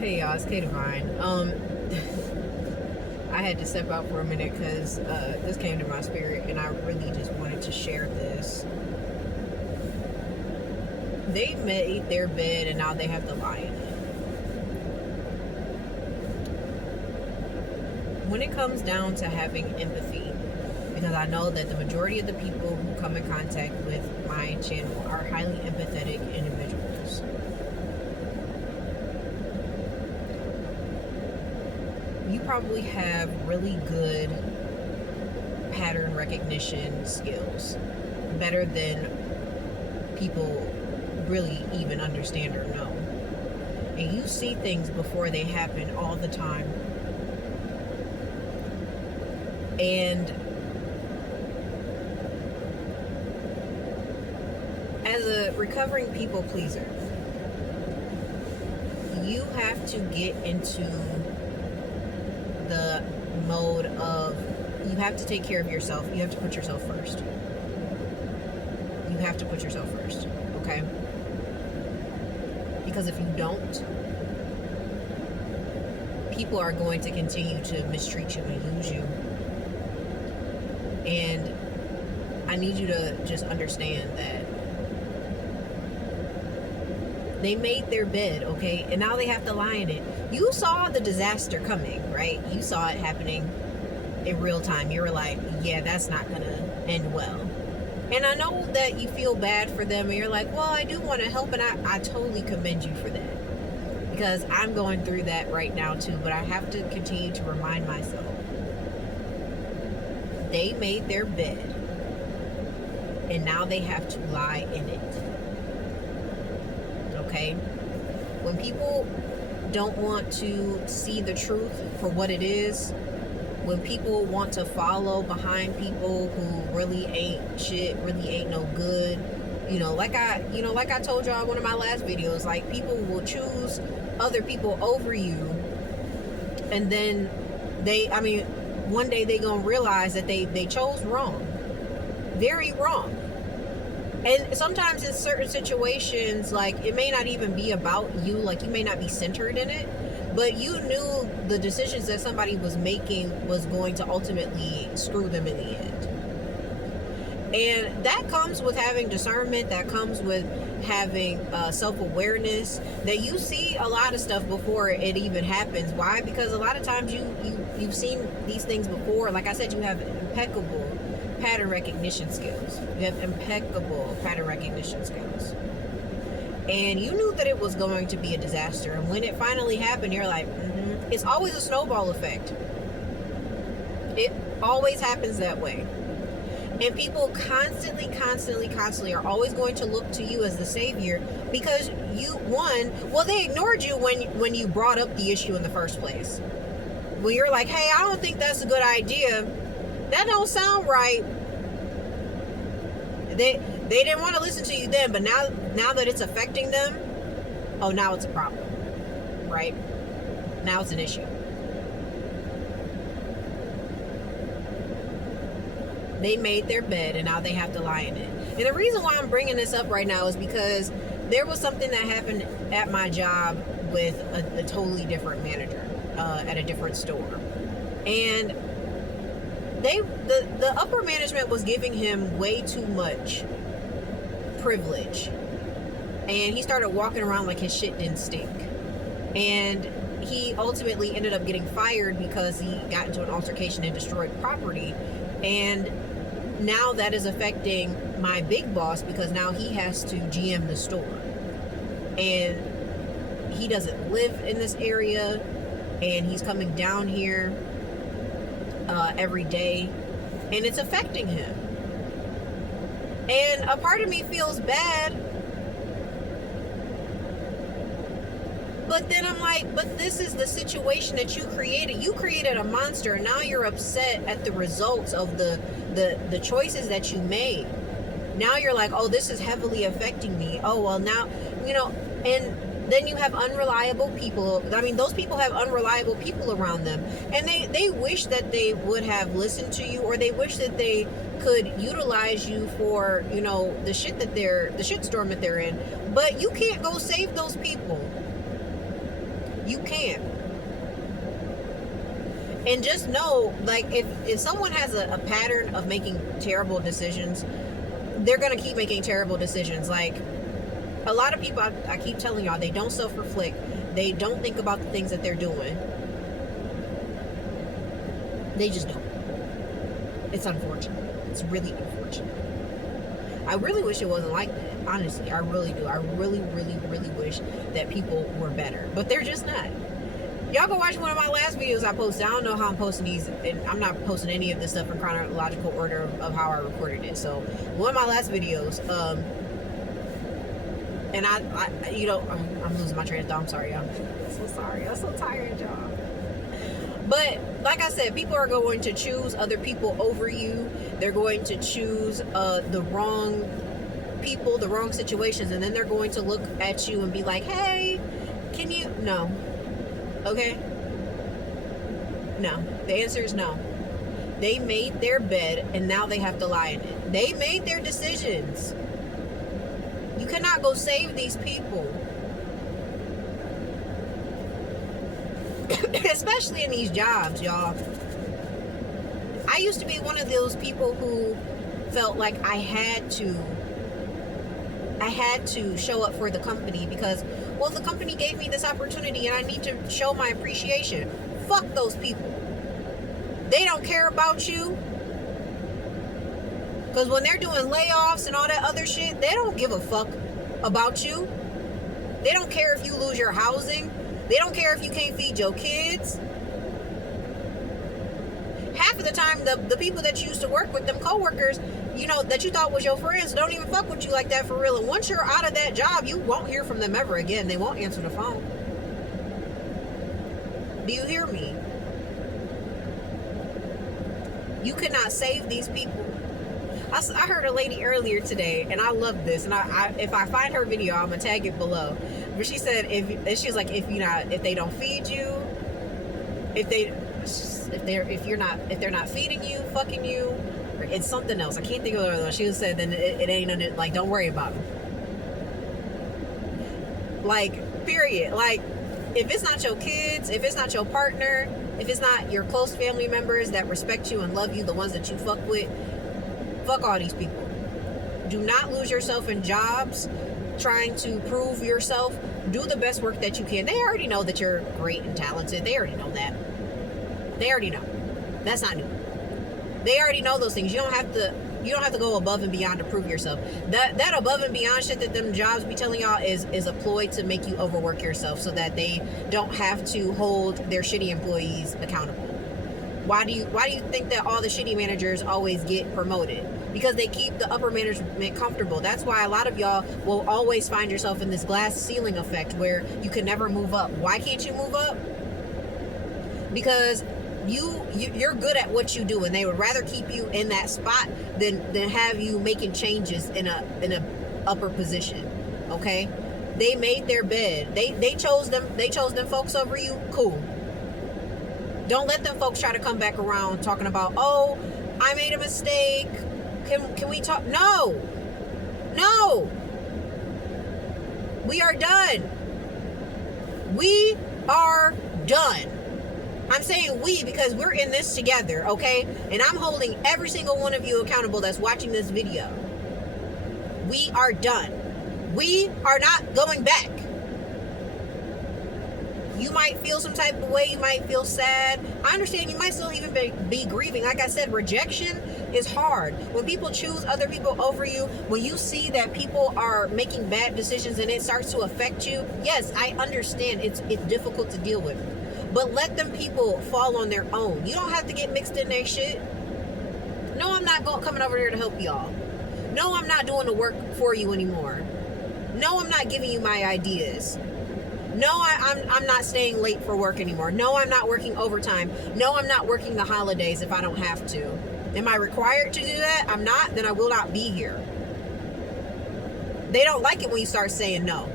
Hey y'all, it's K Divine. I had to step out for a minute because this came to my spirit and I really just wanted to share this. They made their bed and now they have to lie in it. When it comes down to having empathy, because I know that the majority of the people who come in contact with my channel are highly empathetic individuals. You probably have really good pattern recognition skills, better than people really even understand or know. And you see things before they happen all the time. And as a recovering people pleaser, you have to get into the mode of, you have to take care of yourself. You have to put yourself first. You have to put yourself first, okay? Because if you don't, people are going to continue to mistreat you and use you. And I need you to just understand that they made their bed, okay? And now they have to lie in it. You saw the disaster coming, right? You saw it happening in real time. You were like, yeah, that's not gonna end well. And I know that you feel bad for them and you're like, well, I do want to help, and I totally commend you for that. Because I'm going through that right now too, but I have to continue to remind myself. They made their bed and now they have to lie in it. Okay? When people don't want to see the truth for what it is, when people want to follow behind people who really ain't shit, really ain't no good, like I told y'all in one of my last videos, like, people will choose other people over you, and then one day they gonna realize that they chose wrong, very wrong. And sometimes in certain situations, like, it may not even be about you, like, you may not be centered in it, but you knew the decisions that somebody was making was going to ultimately screw them in the end. And that comes with having discernment, that comes with having self-awareness, that you see a lot of stuff before it even happens. Why? Because a lot of times you've seen these things before. Like I said, you have impeccable pattern recognition skills. You have impeccable pattern recognition skills. And you knew that it was going to be a disaster. And when it finally happened, you're like, It's always a snowball effect. It always happens that way. And people constantly are always going to look to you as the savior because they ignored you when you brought up the issue in the first place. When you're like, hey, I don't think that's a good idea. That don't sound right. They didn't want to listen to you then, but now that it's affecting them, now it's a problem, right? Now it's an issue. They made their bed and now they have to lie in it. And the reason why I'm bringing this up right now is because there was something that happened at my job with a totally different manager at a different store. And the upper management was giving him way too much privilege, and he started walking around like his shit didn't stink. And he ultimately ended up getting fired because he got into an altercation and destroyed property. And now that is affecting my big boss because now he has to GM the store, and he doesn't live in this area, and he's coming down here every day, and it's affecting him. And a part of me feels bad, but then I'm like, but this is the situation that you created. You created a monster, and now you're upset at the results of the choices that you made. Now you're like, oh, this is heavily affecting me. Oh, well, now, and then you have unreliable people. I mean, those people have unreliable people around them, and they wish that they would have listened to you, or they wish that they could utilize you for, the shitstorm that they're in. But you can't go save those people. You can. And just know, like, if someone has a pattern of making terrible decisions, they're going to keep making terrible decisions. Like, a lot of people, I keep telling y'all, they don't self-reflect. They don't think about the things that they're doing. They just don't. It's unfortunate. It's really unfortunate. I really wish it wasn't like that. Honestly, I really do. I really, really, really wish that people were better. But they're just not. Y'all go watch one of my last videos I posted. I don't know how I'm posting these, and I'm not posting any of this stuff in chronological order of how I recorded it. So, one of my last videos, and I you know, I'm losing my train of thought. I'm sorry, y'all. I'm so sorry. I'm so tired, y'all. But like I said, people are going to choose other people over you. They're going to choose the wrong people, the wrong situations, and then they're going to look at you and be like, "Hey, can you?" No. Okay? No. The answer is no. They made their bed and now they have to lie in it. They made their decisions. You cannot go save these people. Especially in these jobs, y'all. I used to be one of those people who felt like I had to show up for the company because, well, the company gave me this opportunity and I need to show my appreciation. Fuck those people. They don't care about you. Because when they're doing layoffs and all that other shit, they don't give a fuck about you. They don't care if you lose your housing. They don't care if you can't feed your kids. Half of the time, the people that you used to work with, them coworkers, you know, that you thought was your friends, don't even fuck with you like that for real. And once you're out of that job, you won't hear from them ever again. They won't answer the phone. Do you hear me? You cannot save these people. I heard a lady earlier today, and I love this. And I if I find her video, I'm gonna tag it below. But she said, if they don't feed you, if they're not feeding you, fucking you, or it's something else. I can't think of the other one. She said, then it ain't like, don't worry about them. Like, period. Like, if it's not your kids, if it's not your partner, if it's not your close family members that respect you and love you, the ones that you fuck with, fuck all these people. Do not lose yourself in jobs trying to prove yourself. Do the best work that you can. They already know that you're great and talented. They already know that. They already know. That's not new. They already know those things. You don't have to go above and beyond to prove yourself. That above and beyond shit that them jobs be telling y'all is a ploy to make you overwork yourself so that they don't have to hold their shitty employees accountable. Why do you think that all the shitty managers always get promoted? Because they keep the upper management comfortable. That's why a lot of y'all will always find yourself in this glass ceiling effect where you can never move up. Why can't you move up? Because you're good at what you do, and they would rather keep you in that spot than have you making changes in a upper position. Okay? They made their bed. They chose them folks over you. Cool. Don't let them folks try to come back around talking about, oh, I made a mistake. Can we talk? No. We are done. We are done. I'm saying we because we're in this together, okay? And I'm holding every single one of you accountable that's watching this video. We are done. We are not going back. You might feel some type of way. You might feel sad. I understand you might still even be grieving. Like I said, rejection is hard. When people choose other people over you, when you see that people are making bad decisions and it starts to affect you, yes, I understand it's difficult to deal with. But let them people fall on their own. You don't have to get mixed in their shit. No, I'm not coming over here to help y'all. No, I'm not doing the work for you anymore. No, I'm not giving you my ideas. No, I'm not staying late for work anymore. No, I'm not working overtime. No, I'm not working the holidays if I don't have to. Am I required to do that? I'm not. Then I will not be here. They don't like it when you start saying no.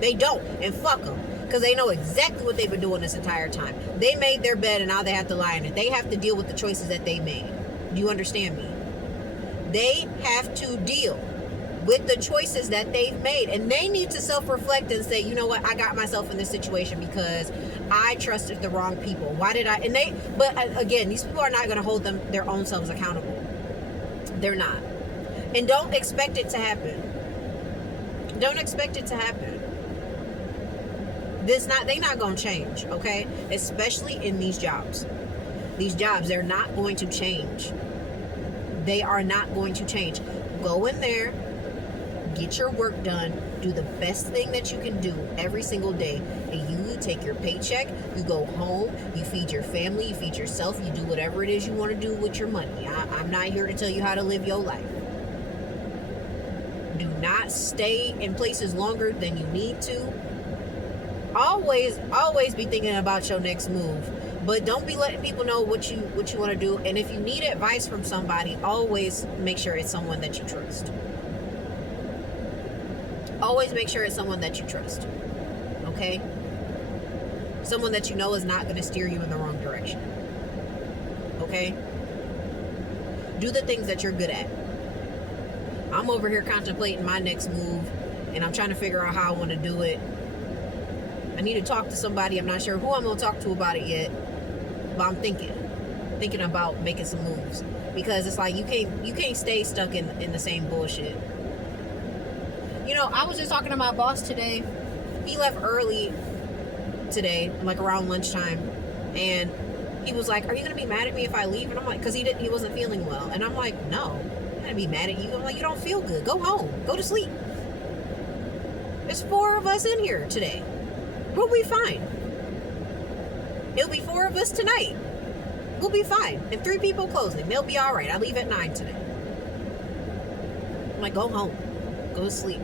They don't. And fuck them. Because they know exactly what they've been doing this entire time. They made their bed and now they have to lie in it. They have to deal with the choices that they made. Do you understand me? They have to deal with the choices that they've made, and they need to self-reflect and say, you know what, I got myself in this situation because I trusted the wrong people. Why did I? But again, these people are not going to hold their own selves accountable. They're not. And don't expect it to happen. Don't expect it to happen. They're not going to change, okay? Especially in these jobs. These jobs, they're not going to change. They are not going to change. Go in there, get your work done, do the best thing that you can do every single day, and you take your paycheck, you go home, you feed your family, you feed yourself, you do whatever it is you want to do with your money. I'm not here to tell you how to live your life. Do not stay in places longer than you need to. Always be thinking about your next move. But don't be letting people know what you want to do. And if you need advice from somebody, always make sure it's someone that you trust. Always make sure it's someone that you trust. Okay? Someone that you know is not going to steer you in the wrong direction. Okay? Do the things that you're good at. I'm over here contemplating my next move, and I'm trying to figure out how I want to do it. I need to talk to somebody. I'm not sure who I'm going to talk to about it yet. But I'm thinking about making some moves, because it's like you can't stay stuck in the same bullshit. You know, I was just talking to my boss today. He left early today, like around lunchtime, and he was like, "Are you gonna be mad at me if I leave?" And I'm like, "Cause he wasn't feeling well." And I'm like, "No, I'm not gonna be mad at you." I'm like, "You don't feel good. Go home. Go to sleep." There's 4 of us in here today. We'll be fine. It'll be 4 of us tonight. We'll be fine. And 3 people closing. They'll be all right. I leave at 9 today. I'm like, go home. Go to sleep.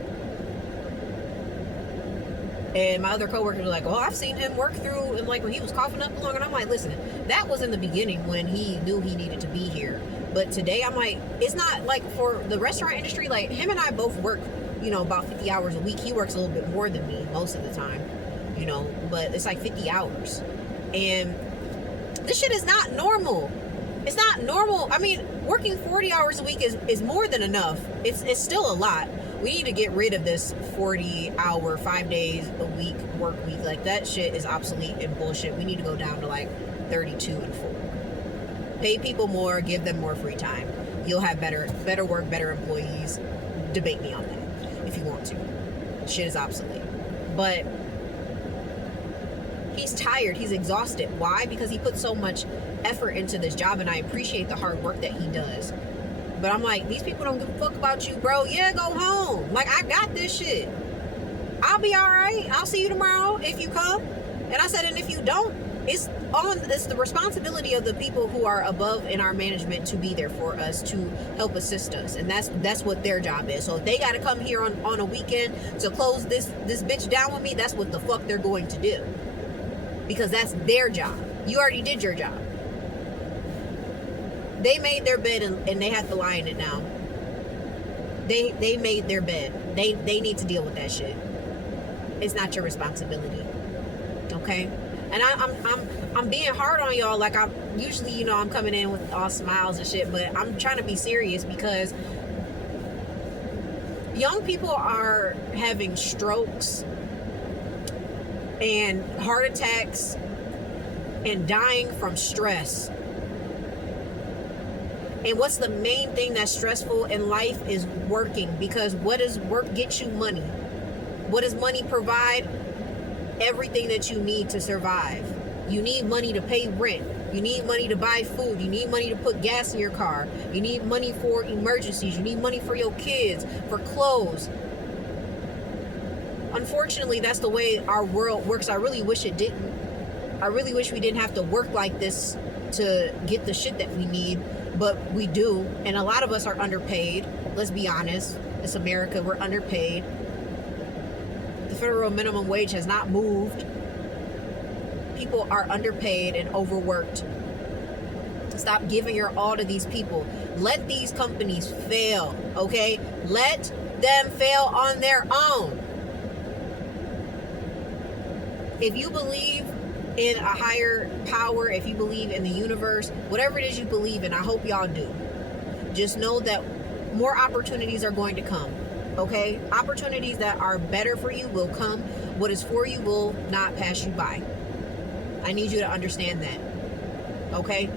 And my other coworkers were like, "Well, I've seen him work through," and like when he was coughing up long. And I'm like, listen, that was in the beginning when he knew he needed to be here. But today, I'm like, it's not like for the restaurant industry. Like him and I both work, about 50 hours a week. He works a little bit more than me most of the time, but it's like 50 hours. And this shit is not normal. It's not normal. I mean, working 40 hours a week is more than enough. It's still a lot. We need to get rid of this 40-hour, 5 days a week work week. Like, that shit is obsolete and bullshit. We need to go down to like 32 and 4. Pay people more, give them more free time. You'll have better work, better employees. Debate me on that if you want to. Shit is obsolete. But he's tired. He's exhausted. Why? Because he put so much effort into this job, and I appreciate the hard work that he does. But I'm like, these people don't give a fuck about you, bro. Yeah, go home. Like, I got this shit. I'll be all right. I'll see you tomorrow if you come. And I said, and if you don't, it's the responsibility of the people who are above in our management to be there for us, to help assist us. And that's what their job is. So if they got to come here on a weekend to close this bitch down with me, that's what the fuck they're going to do. Because that's their job. You already did your job. They made their bed and they have to lie in it now. They made their bed. They need to deal with that shit. It's not your responsibility. Okay? And I'm being hard on y'all. Like, I'm usually, I'm coming in with all smiles and shit, but I'm trying to be serious because young people are having strokes and heart attacks and dying from stress. And what's the main thing that's stressful in life is working. Because what does work get you? Money. What does money provide? Everything that you need to survive. You need money to pay rent. You need money to buy food. You need money to put gas in your car. You need money for emergencies. You need money for your kids, for clothes. Unfortunately, that's the way our world works. I really wish it didn't. I really wish we didn't have to work like this to get the shit that we need. But we do, and a lot of us are underpaid. Let's be honest. It's America. We're underpaid. The federal minimum wage has not moved. People are underpaid and overworked. Stop giving your all to these people. Let these companies fail, okay? Let them fail on their own. If you believe in a higher power, if you believe in the universe, whatever it is you believe in, I hope y'all do. Just know that more opportunities are going to come. Okay? Opportunities that are better for you will come. What is for you will not pass you by. I need you to understand that. Okay?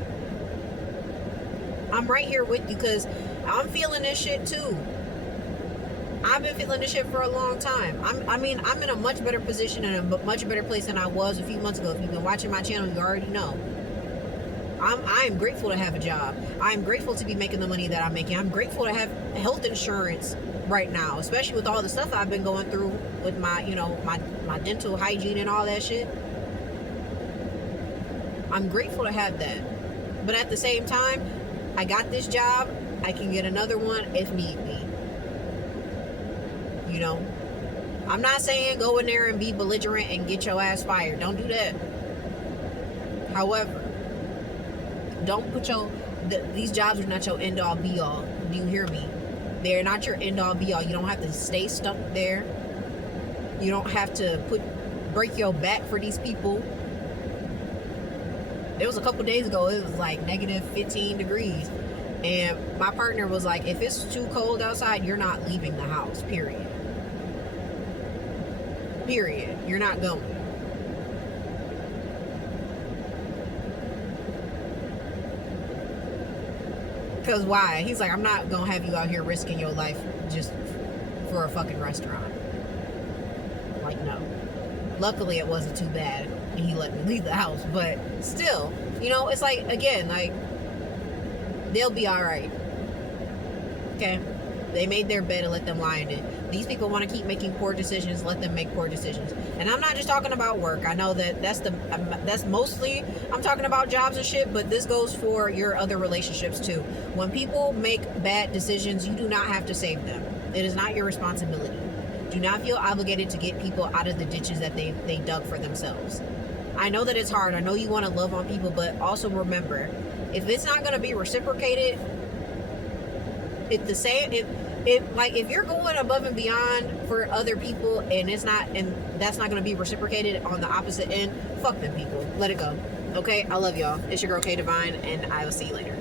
I'm right here with you because I'm feeling this shit too. I've been feeling this shit for a long time. I'm in a much better position and a much better place than I was a few months ago. If you've been watching my channel, you already know. I am grateful to have a job. I'm grateful to be making the money that I'm making. I'm grateful to have health insurance right now, especially with all the stuff I've been going through with my, my dental hygiene and all that shit. I'm grateful to have that. But at the same time, I got this job. I can get another one if need be. You know, I'm not saying go in there and be belligerent and get your ass fired. Don't do that. However, don't put these jobs are not your end all be all. Do you hear me? They're not your end all be all. You don't have to stay stuck there. You don't have to break your back for these people. It was a couple days ago, it was like negative 15 degrees. And my partner was like, if it's too cold outside, you're not leaving the house, period. Period. You're not going. Because why? He's like, I'm not going to have you out here risking your life just for a fucking restaurant. Like, no. Luckily, it wasn't too bad. And he let me leave the house. But still, it's like, again, like, they'll be all right. Okay? They made their bed and let them lie in it. These people want to keep making poor decisions. Let them make poor decisions. And I'm not just talking about work. I know that that's mostly, I'm talking about jobs and shit, but this goes for your other relationships too. When people make bad decisions, you do not have to save them. It is not your responsibility. Do not feel obligated to get people out of the ditches that they dug for themselves. I know that it's hard. I know you want to love on people, but also remember, if it's not going to be reciprocated, it's the same. If you're going above and beyond for other people and that's not going to be reciprocated on the opposite end, fuck them people. Let it go. Okay? I love y'all. It's your girl K Divine, and I will see you later.